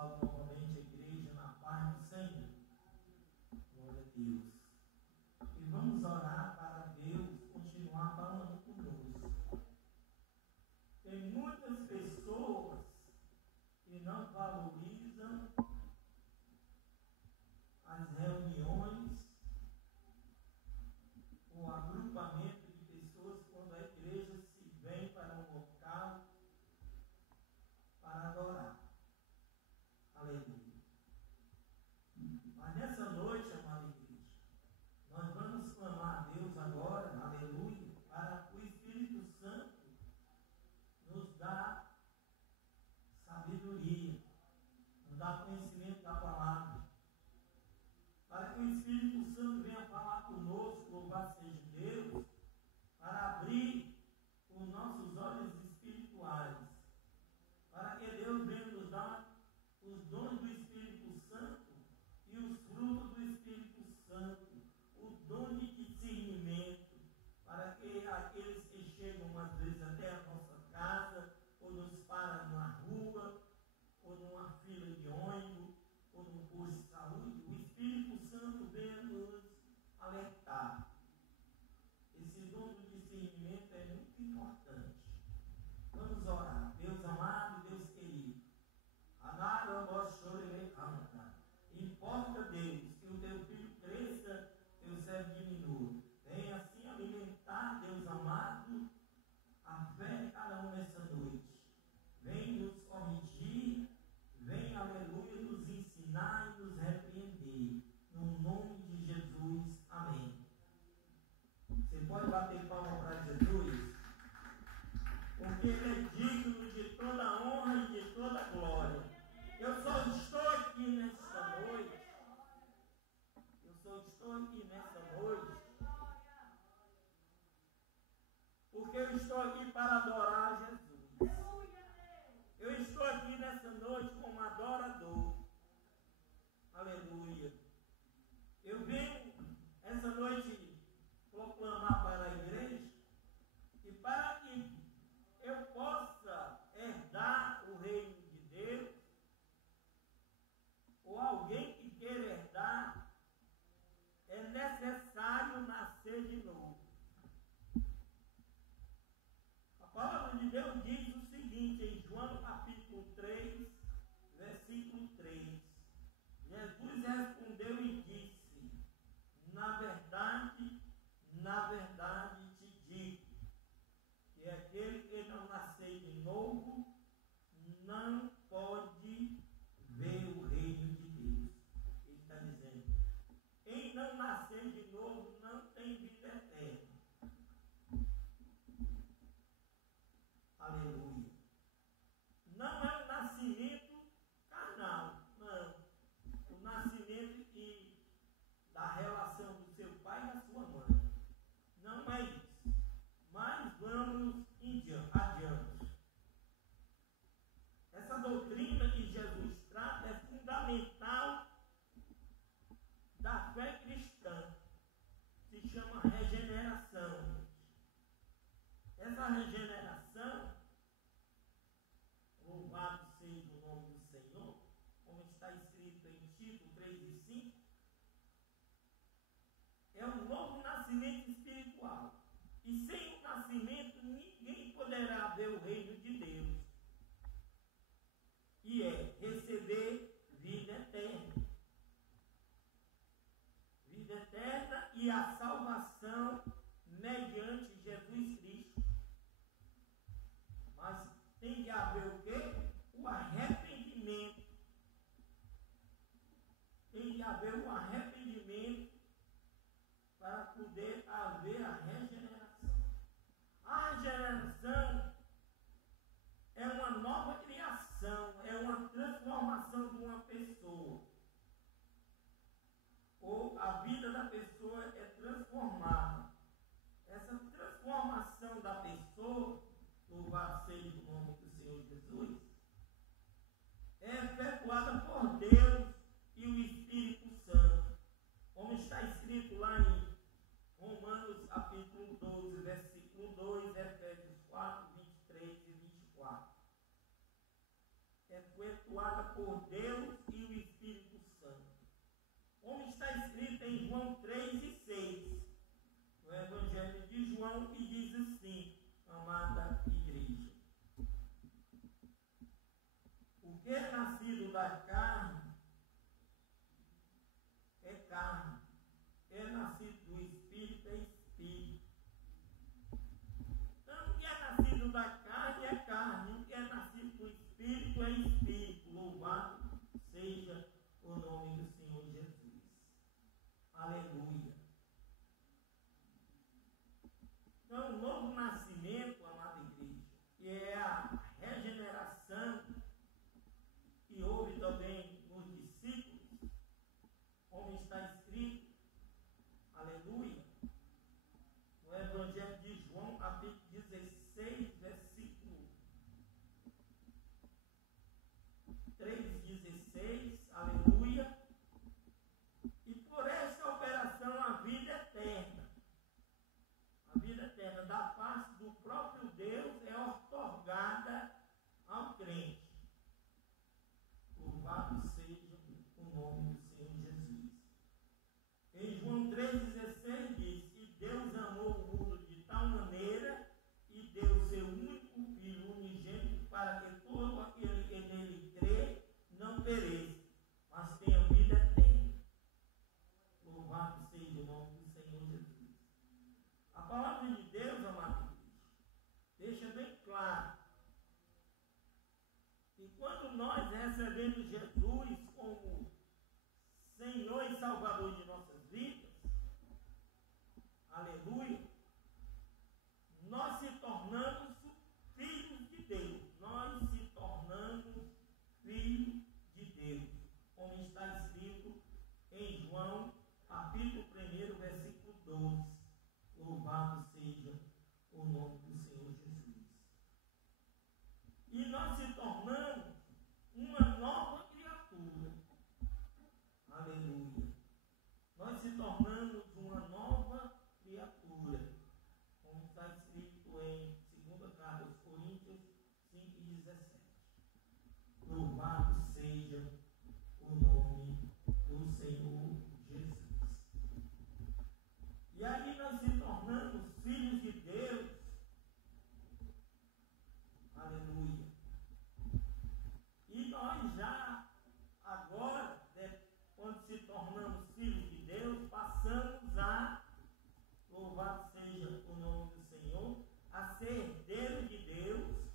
salve novamente a igreja na paz do Senhor. Glória a Deus. E vamos orar para Deus continuar falando conosco. Tem muitas pessoas que não valorizam as reuniões, o agrupamento de pessoas quando a igreja se vem para um local para adorar. Aleluia. Mas nessa noite, amada igreja, nós vamos clamar a Deus agora, aleluia, para o Espírito Santo nos dar sabedoria, nos dar conhecimento da palavra, para que o Espírito Santo venha falar conosco, louvado seja Deus, para abrir os nossos olhos espirituais, para que Deus venha nos dar os dons do Espírito Santo e os frutos do Espírito Santo, o dom de discernimento, para que aqueles que chegam às vezes até a nossa casa, ou nos param na rua, ou numa fila de ônibus, ou num posto de saúde, o Espírito Santo venha nos alertar. Esse dom do discernimento é muito importante. Vamos orar. Deus amado, Deus querido. Importa, Deus, que o teu filho cresça, teu servo diminua. Venha assim alimentar, Deus amado, a fé de cada um nessa noite. Vem nos corrigir, vem, aleluia, nos ensinar e nos repreender. No nome de Jesus. Amém. Você pode bater palma para Jesus? Porque Ele é digno de toda honra e de toda glória. Eu só estou aqui nessa noite. Porque eu estou aqui para adorar Jesus. Eu estou aqui nessa noite como adorador. Aleluia. Eu venho essa noite proclamar para a igreja que para que eu possa herdar o reino de Deus, ou alguém que queira herdar, é necessário nascer de novo. A palavra de Deus diz o seguinte, em João capítulo 3, versículo 3. Jesus respondeu e disse: na verdade te digo, que aquele que não nascer de novo não pode ver o reino de Deus. Ele está dizendo: quem não nascer de novo não tem vida eterna. Aleluia. Não é o nascimento carnal, não. O nascimento da relação do seu pai e da sua mãe. Não é isso. Mas vamos adiante. Essa doutrina que Jesus trata é fundamental da fé cristã. Se chama regeneração. Essa regeneração, louvado seja o nome do Senhor, como está escrito em Tito 3:5, é um novo nascimento espiritual. E sem o nascimento, ninguém poderá ver o reino de Deus. E é receber vida eterna. Vida eterna e a salvação mediante Jesus Cristo. Mas tem que haver o quê? O arrependimento. Tem que haver o arrependimento para poder haver a regeneração. A regeneração é uma nova criação, é uma transformação de uma pessoa. Ou a vida da pessoa é transformada. Essa transformação da pessoa, louvado seja o nome do Senhor Jesus, é efetuada por Deus e o Espírito Santo. por Deus e o Espírito Santo. Como está escrito em João 3:6, no Evangelho de João, que diz assim, amada igreja: o que é nascido da carne é carne, é nascido do Espírito é Espírito. Então, o que é nascido da carne é carne, o que é nascido do Espírito é Espírito. Louvado seja o nome do Senhor Jesus. Aleluia. Então, o novo nascimento, amada igreja, que é a regeneração que houve também nos discípulos, como está escrito, aleluia, no Evangelho de João, capítulo 16, versículo 3:16, aleluia. E por esta operação a vida eterna da parte do próprio Deus é outorgada ao crente. Louvado seja o nome do Senhor Jesus. Em João 3,16 diz que Deus amou o mundo de tal maneira e deu seu único Filho unigênito para que todo aquele que nele crê não pereça, mas tenha vida eterna. Louvado seja o nome do Senhor Jesus. A palavra de Deus, amado, deixa bem claro que quando nós recebemos Jesus como Senhor e Salvador de nossas vidas, aleluia, nós se tornamos filhos de Deus. Nós se tornamos filhos de Deus, como está escrito em João, capítulo 1, versículo 12. Louvado seja o nome do Senhor Jesus. E nós se tornamos uma nova criatura. Aleluia. Nós se tornamos uma nova criatura. Como está escrito em 2 carta aos Coríntios 5:17. Louvado seja o nome do Senhor Jesus. E aí nós se tornamos filhos de Deus. Aleluia. E nós já, agora, quando se tornamos filhos de Deus, passamos a, louvado seja o nome do Senhor, a ser herdeiro de Deus.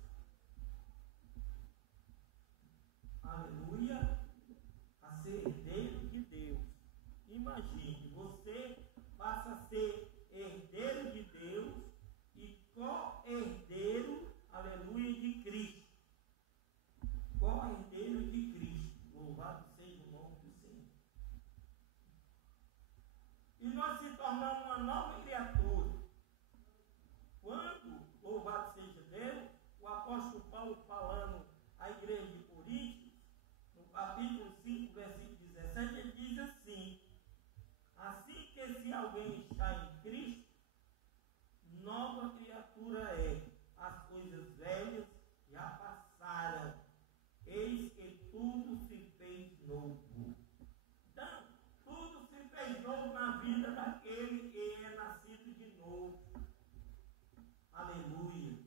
Aleluia. A ser herdeiro de Deus. Imagine, você passa a ser herdeiro de Deus e co-herdeiro, aleluia, de Cristo. Co-herdeiro de Cristo. Louvado seja o nome do Senhor. E nós se tornamos uma nova criatura. Quando, louvado seja Deus, o apóstolo Paulo falando à igreja de Coríntios, no capítulo 5, versículo 17, ele diz assim: assim que se alguém está em Cristo, nova criatura é. As coisas velhas já passaram, eis que tudo se fez novo. Então, tudo se fez novo na vida daquele que é nascido de novo. Aleluia.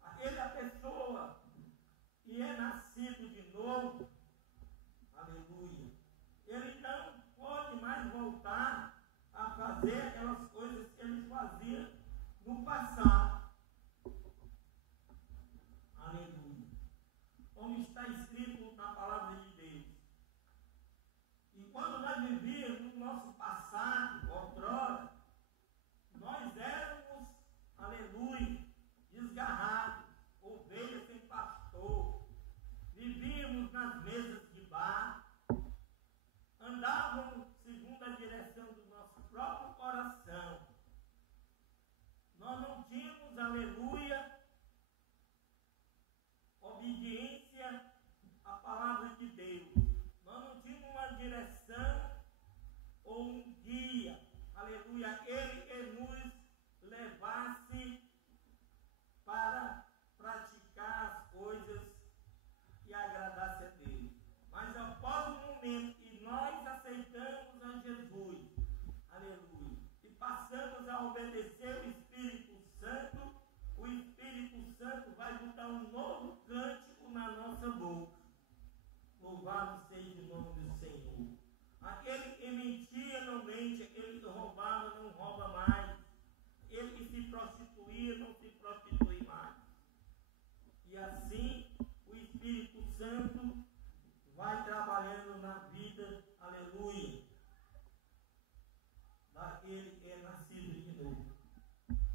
Aquela pessoa que é nascido de novo, aleluia, ele não pode mais voltar a fazer aquelas coisas que ele fazia no passado. Aleluia. Como está escrito na palavra de Deus. E quando nós vivíamos no nosso passado, outrora, nós éramos, aleluia, desgarrados, ovelhas sem pastor, vivíamos nas mesas de bar, andávamos segundo a direção do nosso próprio coração. Nós não tínhamos, aleluia, obediência à palavra de Deus. Nós não tínhamos uma direção ou um guia, aleluia, aquele que nos levasse para praticar as coisas que agradasse a Deus. Louvado seja o nome do Senhor. Aquele que mentia não mente, aquele que roubava não rouba mais, ele que se prostituía não se prostitui mais. E assim o Espírito Santo vai trabalhando na vida, aleluia, daquele que é nascido de novo.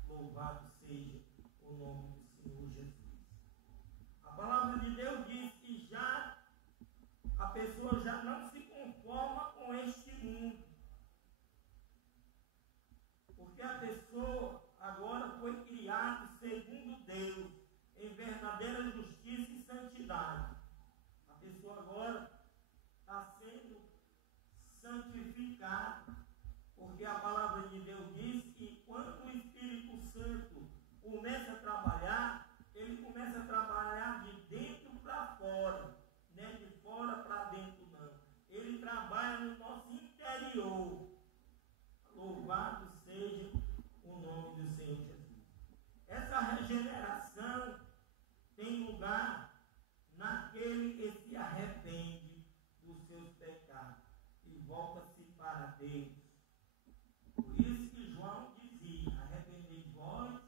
Louvado seja o nome do Senhor Jesus. A palavra de Deus diz que já a pessoa já não se conforma com este mundo, porque a pessoa agora foi criada segundo Deus, em verdadeira justiça e santidade. A pessoa agora está sendo santificada, porque a palavra de Deus diz que quando o Espírito Santo começa a trabalhar, ele começa a trabalhar de dentro para fora, não é de fora para dentro não. Ele trabalha no nosso interior. Louvado seja o nome do Senhor Jesus. Essa regeneração tem lugar naquele que se arrepende dos seus pecados e volta-se para Deus. Por isso que João dizia: arrependei-vos,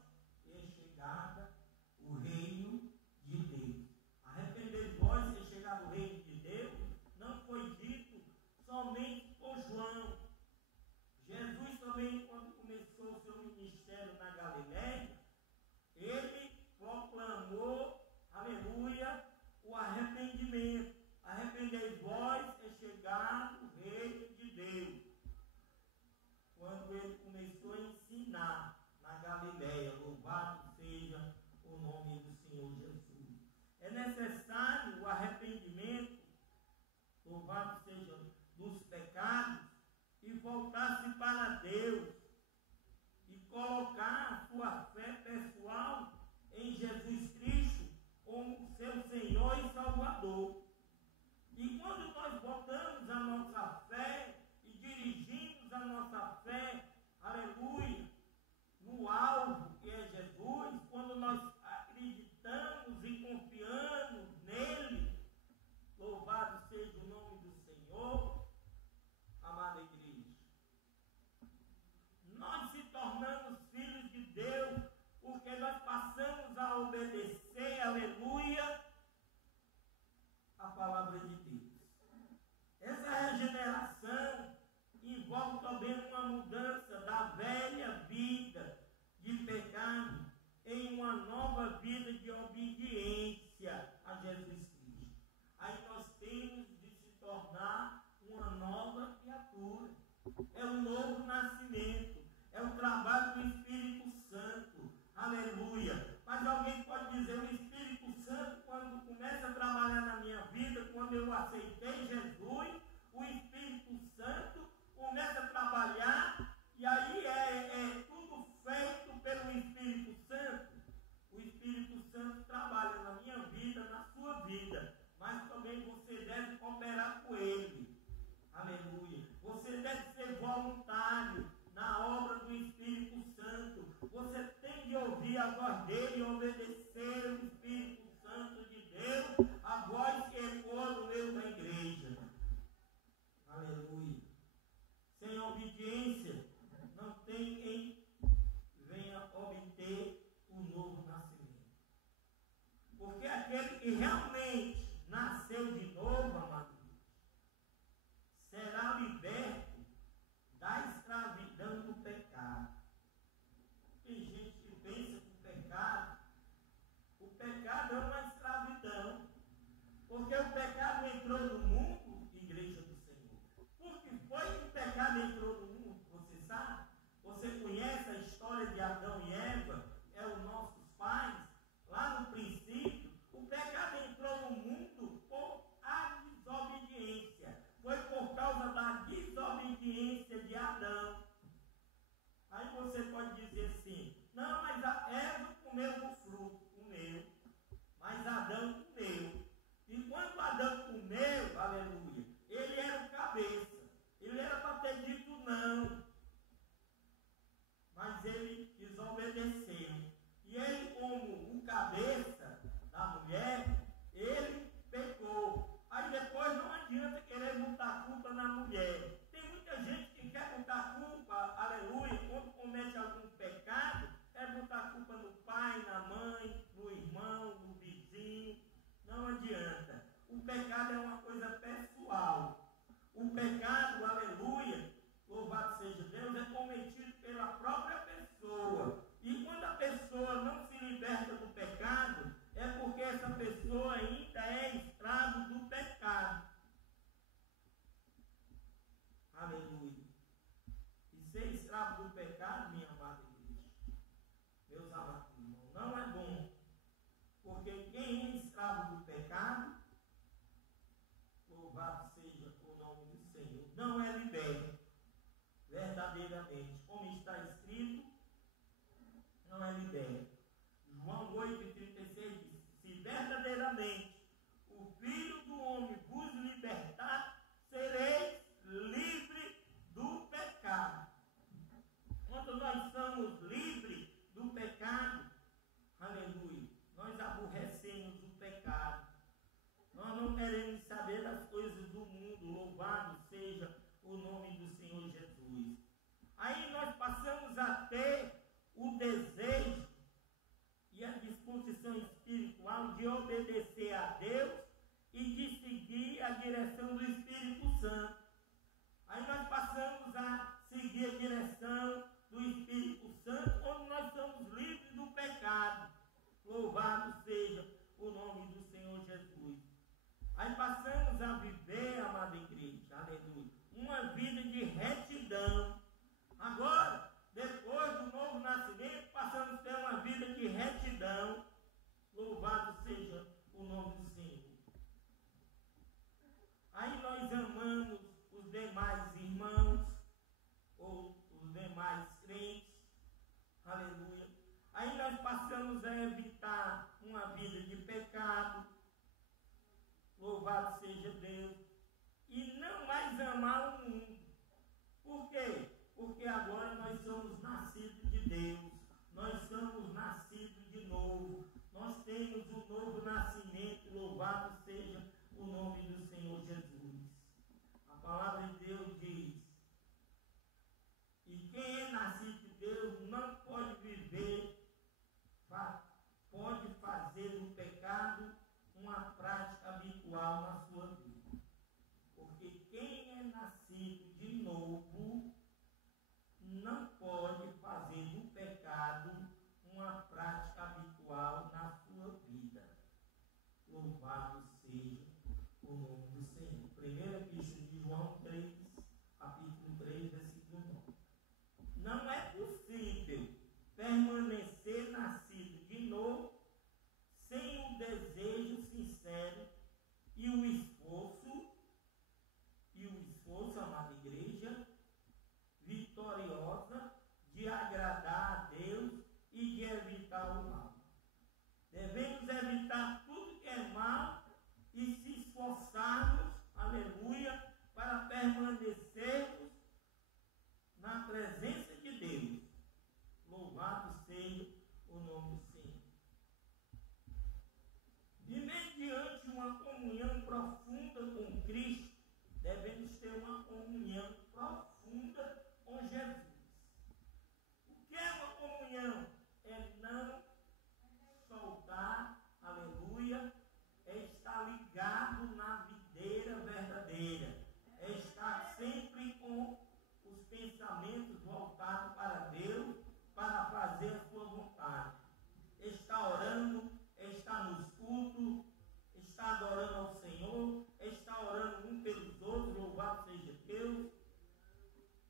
é chegada o reino de Deus. Arrependei-vos, é chegado o reino de Deus, não foi dito somente por João. Jesus também, quando começou o seu ministério na Galileia, ele proclamou, aleluia, o arrependimento. Arrependei-vos, é chegado o reino de Deus. Quando ele começou a ensinar na Galileia, louvado seja o nome do Senhor Jesus. É necessário o arrependimento, louvado seja, dos pecados, e voltar-se para Deus e colocar a sua fé pessoal em Jesus Cristo como seu Senhor e Salvador. E quando nós botamos a nossa fé e dirigimos a nossa fé, aleluia, no alvo que é Jesus, quando nós acreditamos e confiamos nele, louvado seja o nome do Senhor, amada igreja, nós se tornamos filhos de Deus, porque nós passamos a obedecer, aleluia, a palavra de Deus. Essa regeneração envolve também uma mudança da velha vida de pecado em uma nova vida de obediência a Jesus Cristo. Aí nós temos de se tornar uma nova criatura. É um novo nascimento. É o trabalho do Espírito Santo. Aleluia. Mas alguém pode dizer: o Espírito Santo, quando começa a trabalhar na minha vida, quando eu aceitei Jesus, o Espírito Santo começa a trabalhar, e aí é tudo feito pelo Espírito Santo. O Espírito Santo trabalha na minha vida, na sua vida, mas também você deve cooperar com ele. Aleluia. Você deve ser voluntário na obra do Espírito Santo. Você tem de ouvir a voz dele e obedecer o Espírito Santo de Deus, a voz que ecoa no meio da igreja. Aleluia. Sem obediência, não tem quem venha obter o novo nascimento. Porque aquele que realmente nasceu de novo, amado, será uma coisa pessoal. O pecado, aleluia, louvado seja Deus, é cometido pela própria pessoa. E quando a pessoa não se liberta do pecado, é porque essa pessoa ainda é escravo do pecado. Aleluia. E ser escravo do pecado, minha amada igreja, meus amados irmãos, não é bom. Porque quem é escravo do pecado, louvado seja o nome do Senhor, não é liberto verdadeiramente. Como está escrito, não é liberto. João 8,36 diz: se verdadeiramente o Filho do Homem vos libertar, sereis livres do pecado. Quando nós somos livres do pecado, aleluia, nós aborrecemos o pecado. Nós não queremos saber das coisas do mundo. Louvado seja o nome do Senhor Jesus. Aí nós passamos a ter o desejo e a disposição espiritual de obedecer a Deus e de seguir a direção do Espírito Santo. Aí nós passamos a seguir a direção do Espírito Santo, onde nós somos livres do pecado. Louvado seja o nome do Senhor Jesus. Aí passamos a viver, amada igreja, aleluia, uma vida de retidão. Agora, depois do novo nascimento, passamos a ter uma vida de retidão. Louvado seja o nome do Senhor. Aí nós amamos os demais irmãos, ou os demais crentes, aleluia. Aí nós passamos a evitar uma vida de pecado, louvado seja Deus, e não mais amar o mundo. Por quê? Porque agora nós somos nascidos de Deus, nós somos nascidos de novo, nós temos um novo nascimento, louvado seja o nome do Senhor Jesus. A palavra de Deus diz: e quem é nascido de Deus não pode viver, pode fazer do pecado uma prática habitual na sua vida. Porque quem é nascido de novo não pode fazer do pecado uma prática habitual na sua vida. Louvado seja o nome do Senhor. Primeira Epístola de João 3, capítulo 3, versículo 9. Não é possível permanecer nascido de novo sem o desejo sincero e o esforço, amada igreja, vitoriosa de agradar a Deus e de evitar o mal. Devemos evitar tudo que é mal e se esforçarmos, aleluia, para permanecermos na presença de Deus. Louvado seja o nome do Senhor. E mediante uma comunhão profunda com Cristo, devemos ter uma comunhão profunda com Jesus. O que é uma comunhão? É não soltar, aleluia, é estar ligado na videira verdadeira, é estar sempre com os pensamentos voltados para Deus, para fazer a sua vontade. Está orando, está nos cultos, está adorando ao Senhor, está orando um pelos outros, louvado seja Deus.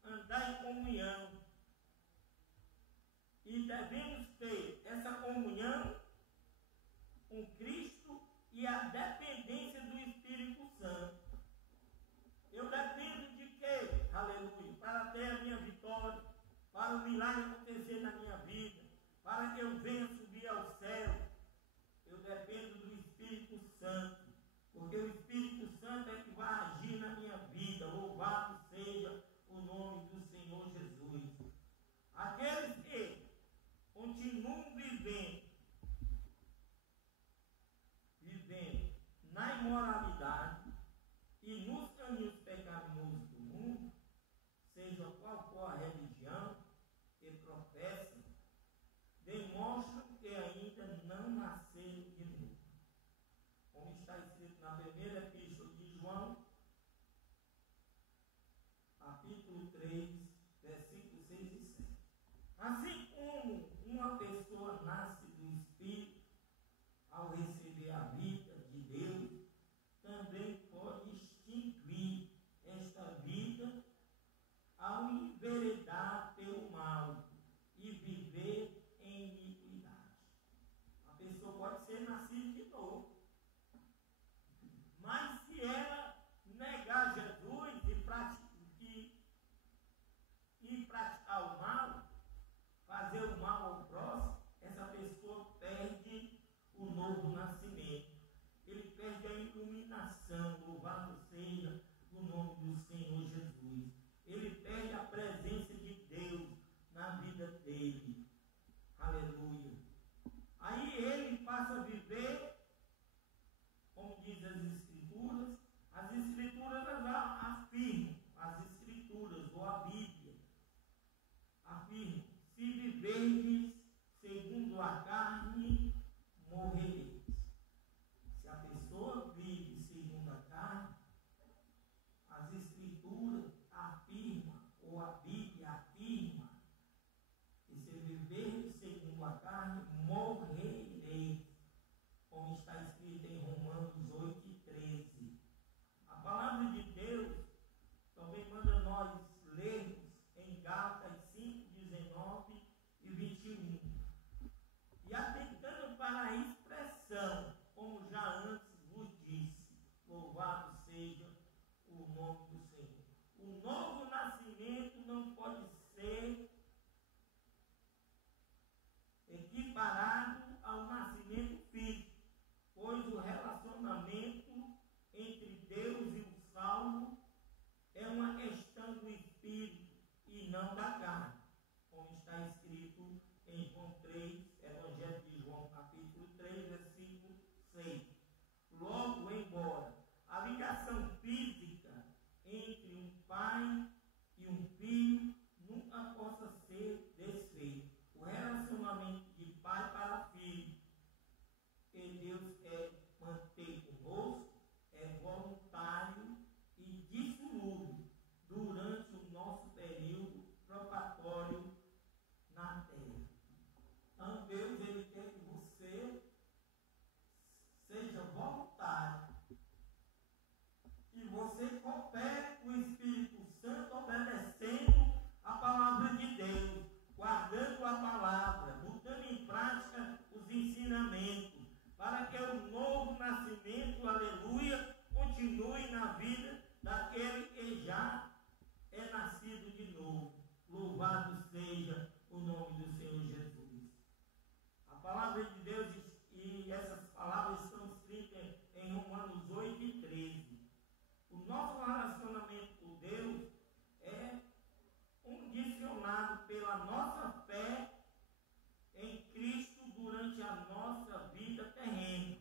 Andar em comunhão. E devemos ter essa comunhão com Cristo e a dependência do Espírito Santo. Eu dependo de quê? Aleluia. Para ter a minha vitória, para o milagre acontecer na minha vida, para que eu venha subir ao céu. Eu dependo do Espírito Santo, porque o Espírito Santo é que vai agir na minha vida. Louvado seja o nome do Senhor Jesus. Aqueles que continuam vivendo na imoralidade e nos caminhos pecaminosos do mundo, seja qual for a religião que professam, demonstram seja o nome do Senhor. O novo nascimento não pode ser equiparado ao nascimento físico, pois o relacionamento entre Deus e o salvo é uma questão do espírito e não da carne, como está escrito em João 3, Evangelho de João, capítulo 3, versículo 6. Logo, embora a ligação física entre um pai e um filho nunca possa ser desfeita, o relacionamento de pai para filho que Deus quer manter conosco é voluntário e dissolúvel durante o nosso período probatório na terra. Então Deus, ele quer que você seja voluntário e você coopere com o Espírito Santo, obedecendo a palavra de Deus, guardando a palavra, botando em prática os ensinamentos, para que o novo nascimento, aleluia, continue na vida daquele que já é nascido de novo. Louvado seja o nome do Senhor Jesus. A palavra de Deus, e essas palavras estão escritas em Romanos 8 e 13. O nosso relacionamento com Deus é condicionado pela nossa fé em Cristo durante a nossa vida terrena.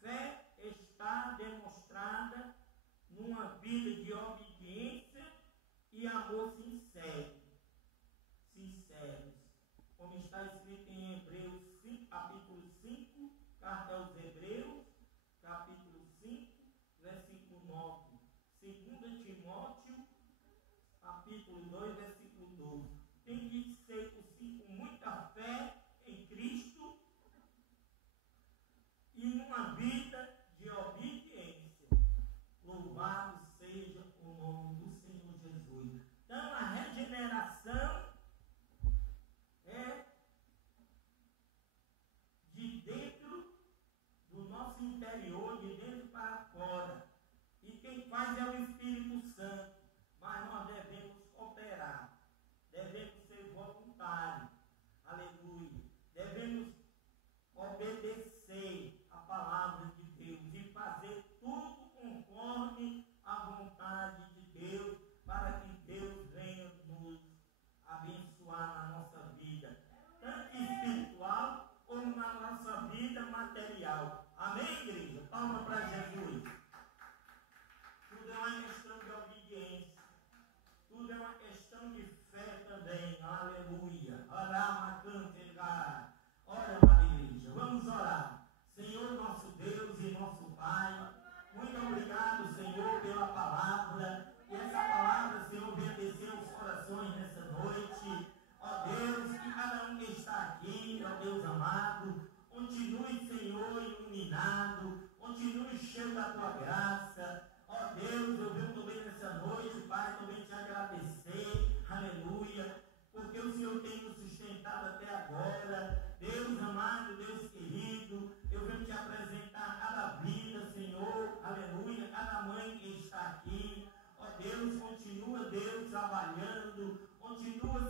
Fé está demonstrada numa vida de obediência e amor sinceros, como está escrito em Hebreus 5, capítulo 5, carta aos Hebreus, capítulo 5, versículo 9. 2 Timóteo, capítulo 2, versículo 12. Tem de ser possível com muita fé em Cristo e numa vida de obediência. Louvado seja o nome do Senhor Jesus. Então a regeneração é de dentro do nosso interior, de dentro para fora. E quem faz é o Espírito Santo. Mas nós devemos cooperar, devemos ser voluntários, aleluia. Devemos obedecer a palavra de Deus e fazer tudo conforme a vontade de Deus, para que Deus venha nos abençoar na nossa vida, tanto espiritual como na nossa vida material. Amém, igreja? Palma para Jesus. Tudo é uma questão de obediência. Tudo é uma questão de fé também. Aleluia. Orar, cantar. Ora, amada igreja, vamos orar. Senhor, nosso Deus e nosso Pai, muito obrigado, Senhor, pela palavra. E essa palavra, Senhor, venha descer os corações nessa noite. Ó Deus, que cada um que está aqui, ó Deus amado, continue, Senhor, iluminado, continue cheio da tua graça. Ó Deus, eu venho também nessa noite, Pai, também te agradecer, aleluia, porque o Senhor tem nos sustentado até agora. Deus amado, Deus querido, eu venho te apresentar cada vida, Senhor, aleluia, cada mãe que está aqui. Ó Deus, continua, Deus, trabalhando, continua,